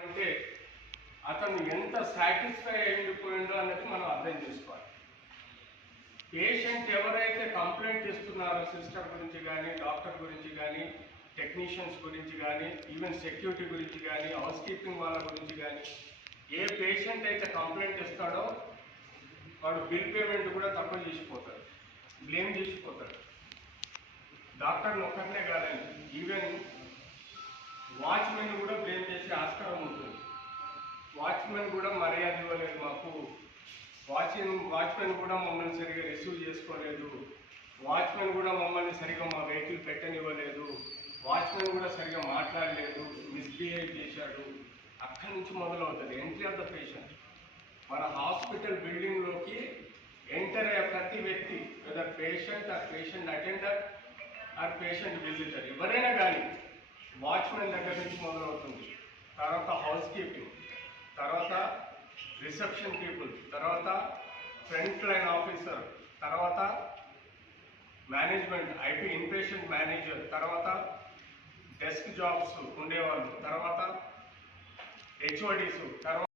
అంటే అతను ఎంత సాటిస్ఫై అయిపోయిందో అనేది మనం అర్థం చేసుకోవాలి. పేషెంట్ ఎవరైతే కంప్లైంట్ ఇస్తున్నారో సిస్టర్ గురించి కానీ, డాక్టర్ గురించి కానీ, టెక్నీషియన్స్ గురించి కానీ, ఈవెన్ సెక్యూరిటీ గురించి కానీ, హౌస్ కీపింగ్ వాళ్ళ గురించి కానీ, ఏ పేషెంట్ అయితే కంప్లైంట్ ఇస్తాడో వాడు బిల్ పేమెంట్ కూడా తక్కువ చేసిపోతాడు, బ్లేమ్ చేసిపోతాడు. డాక్టర్ని ఒక్కరినే కాదండి, ఈవెన్ వాచ్మెన్ కూడా బ్లేమ్ చేసే ఆస్కారం ఉంటుంది. వాచ్మెన్ కూడా మర్యాద ఇవ్వలేదు మాకు, వాచ్మెన్ కూడా మమ్మల్ని సరిగా రిసీవ్ చేసుకోలేదు, వాచ్మెన్ కూడా మమ్మల్ని సరిగా మా వెహికల్ పెట్టనివ్వలేదు, వాచ్మెన్ కూడా సరిగా మాట్లాడలేదు, మిస్బిహేవ్ చేశాడు. అక్కడి నుంచి మొదలవుతుంది ఎంట్రీ ఆఫ్ ద పేషెంట్. మన హాస్పిటల్ బిల్డింగ్లోకి ఎంటర్ అయ్యే ప్రతి వ్యక్తి, whether patient or patient attender or patient visitor, ఎవరైనా కానీ వాచ్మెన్ దగ్గర నుంచి మొదలవుతుంది. తర్వాత హౌస్ కీపింగ్, తర్వాత రిసెప్షన్ పీపుల్, తర్వాత ఫ్రంట్ లైన్ ఆఫీసర్, తర్వాత మేనేజ్మెంట్, ఐపీ ఇన్పేషెంట్ మేనేజర్, తర్వాత డెస్క్ జాబ్స్ ఉండేవాళ్ళు, తర్వాత హెచ్ఓడీస్, తర్వాత